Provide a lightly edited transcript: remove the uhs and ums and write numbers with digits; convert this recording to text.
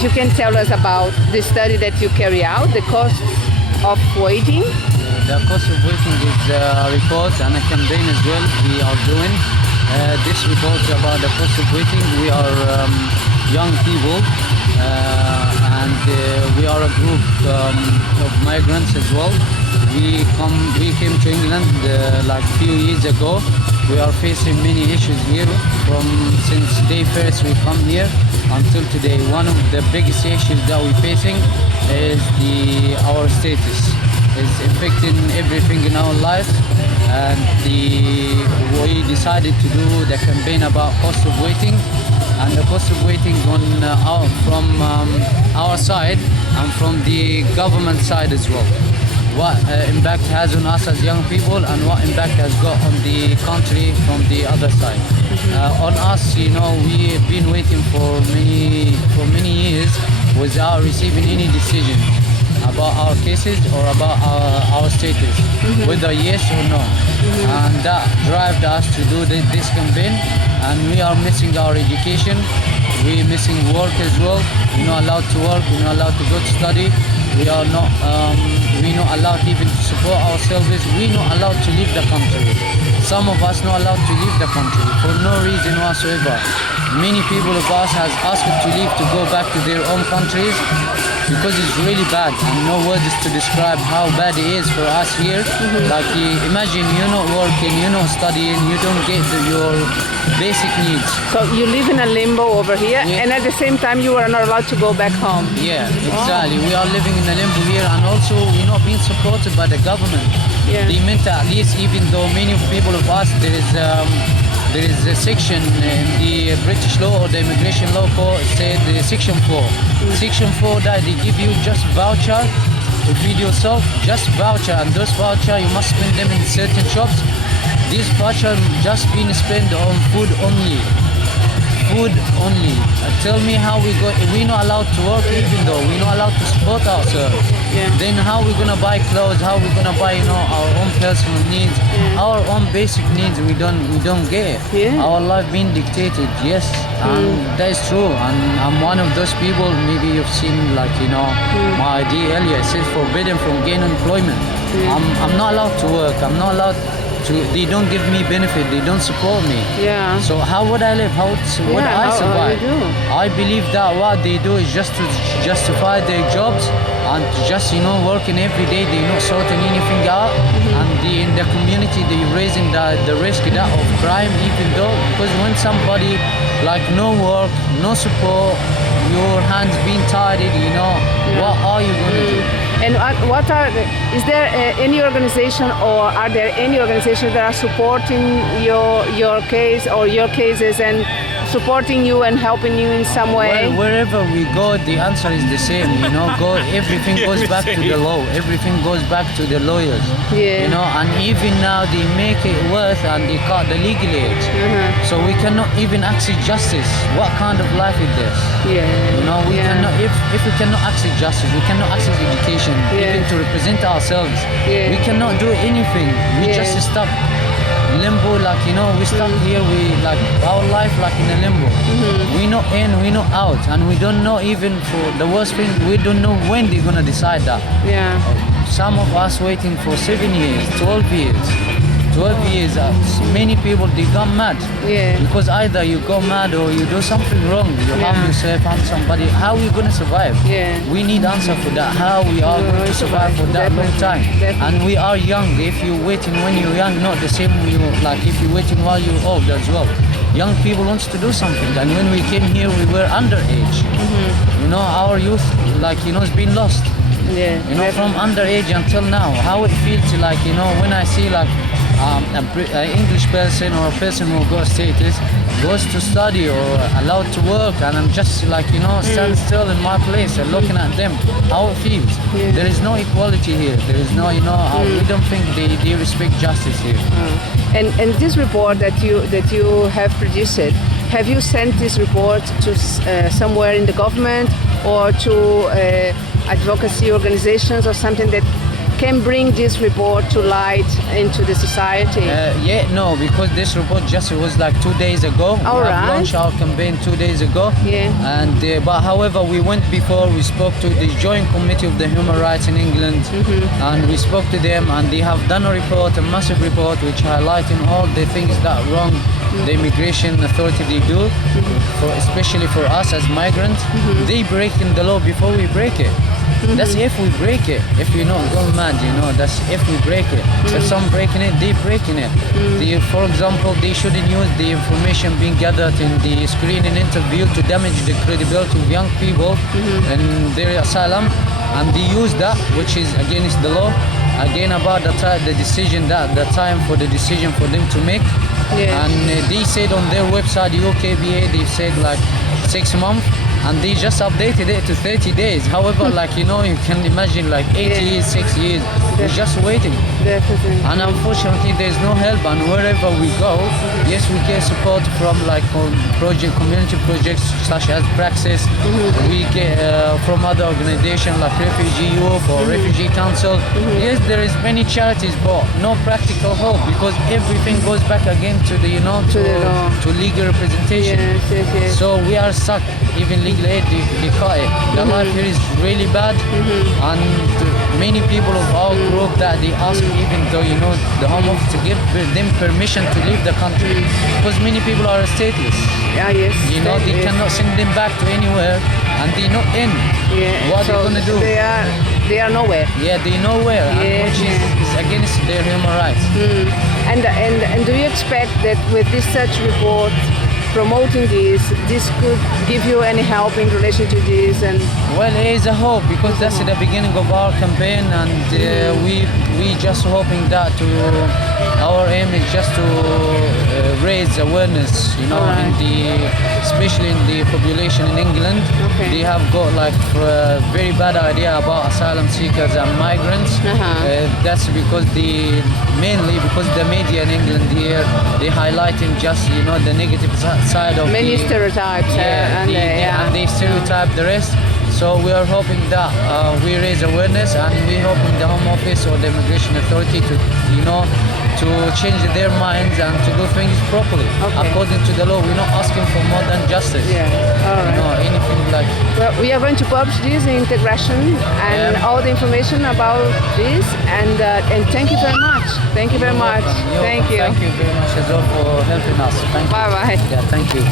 if you can tell us about the study that you carry out, the cost of waiting. The cost of waiting is a report and a campaign as well we are doing. This report about the cost of waiting. We are young people and we are a group of migrants as well. We came to England like a few years ago. We are facing many issues here since day first we come here until today. One of the biggest issues that we're facing is our status. It's affecting everything in our life, and we decided to do the campaign about cost of waiting, and the cost of waiting from our side and from the government side as well. What impact has on us as young people, and what impact has got on the country from the other side. On us, we've been waiting for many years without receiving any decision about our cases or about our status, whether yes or no. And that drove us to do this campaign, and we are missing our education, we're missing work as well. We're not allowed to work, we're not allowed to go to study, we're not allowed even to support ourselves, we're not allowed to leave the country. Some of us not allowed to leave the country for no reason whatsoever. Many people of us has asked to leave to go back to their own countries because it's really bad, and no words to describe how bad it is for us here. Like imagine you're not working, you're not studying, you don't get your basic needs. So you live in a limbo over here, Yeah. and at the same time you are not allowed to go back home. Yeah, exactly. We are living in a limbo here, and also we're not being supported by the government. Yeah. They meant at least, even though many people of us, there is a section in the British law or the immigration law called said Section 4. Section 4 that they give you just voucher to feed yourself, just voucher, and those voucher you must spend them in certain shops. These voucher just being spent on food only. Food only. Tell me how we're not allowed to work, even though we're not allowed to support ourselves. Yeah. Then how we're gonna buy clothes, how we're gonna buy our own personal needs, our own basic needs we don't get. Yeah. Our life being dictated, yes, and that is true. And I'm one of those people, maybe you've seen my idea earlier, it says forbidden from gaining employment. I'm not allowed to work, I'm not allowed to, they don't give me benefit, they don't support me. Yeah. So how would I live? How would I how survive? you do? I believe that what they do is just to justify their jobs and just working every day. They're not sorting anything out, and in the community they're raising the risk of crime, even though because when somebody like no work, no support, your hands being tied, what are you gonna do? And is there any organization, or are there any organizations that are supporting your case or your cases and supporting you and helping you in some way? Well, wherever we go, the answer is the same. Everything goes back to the law. Everything goes back to the lawyers. Yeah. And even now they make it worse, and they cut the legal age. So we cannot even access justice. What kind of life is this? Yeah. We cannot. If we cannot access justice, we cannot access education, even to represent ourselves. Yeah. We cannot do anything. We just stuck limbo, we stuck here. We our life in a limbo. We not in, we not out, and we don't know, even for the worst thing, we don't know when they're gonna decide that. Yeah. Some of us waiting for 7 years, 12 years. 12 years, many people, they got mad. Yeah. Because either you go mad or you do something wrong. You harm yourself, harm somebody. How are you going to survive? Yeah. We need answer for that. How we are going to survive for that long time. Definitely. And we are young. If you're waiting when you're young, not the same if you're waiting while you're old as well. Young people wants to do something. And when we came here, we were underage. Our youth, has been lost. Yeah. From underage until now. How it feels when I see an English person or a person who got status goes to study or allowed to work, and I'm just stand still in my place and looking at them, how it feels. Yeah. There is no equality here. There is no, we don't think they respect justice here. And this report that you have produced, have you sent this report to somewhere in the government or to advocacy organizations or something that can bring this report to light into the society? No, because this report just was like 2 days ago. All We have right. launched our campaign 2 days ago. Yeah. And but however, we went before. We spoke to the Joint Committee of the Human Rights in England, and we spoke to them, and they have done a report, a massive report, which highlighting all the things that wrong the immigration authority they do, especially for us as migrants. They breaking the law before we break it. That's if we break it. If you know, go mad, that's if we break it. If some breaking it, they breaking it. For example, they shouldn't use the information being gathered in the screening interview to damage the credibility of young people and their asylum, and they use that, which is against the law. Again, about the decision, that the time for the decision for them to make. Yeah. And they said on their website, UKBA, they said like 6 months, and they just updated it to 30 days. However, you can imagine like 8 Yeah. years, 6 years, we're just waiting. Definitely. And unfortunately, there's no help. And wherever we go, yes, we get support from community projects such as Praxis. We get from other organizations like Refugee Youth or Refugee Council. Yes, there is many charities, but no practical help, because everything goes back again to the To the law. to legal representation. Yes. So we are stuck. Even legal aid, they cut it. The life here is really bad, and many people of our group that they ask, even though the Home Office, to give them permission to leave the country, because many people are stateless. Yes. They yes. cannot send them back to anywhere, and they're not in. Yeah. What so are they gonna do? They are nowhere. Yeah, they nowhere, Yeah, and which is against their human rights. And do you expect that with this such report promoting this could give you any help in relation to this? And Well, it is a hope, because that's the beginning of our campaign, and we just hoping that our aim is just to raise awareness, Alright. especially in the population in England. Okay. They have got like a very bad idea about asylum seekers and migrants. That's because mainly because the media in England here, they highlighting just the negative side of many the stereotypes. and they stereotype the rest. So we are hoping that we raise awareness, and we hoping the Home Office or the Immigration Authority to change their minds and to do things properly according to the law. We're not asking for more than justice. Yeah. All right. Anything like. Well, we are going to publish this in Integration and all the information about this. And thank you very much. Thank you very much. Thank you. Thank you very much as well for helping us. Thank you. Bye bye. Yeah, thank you.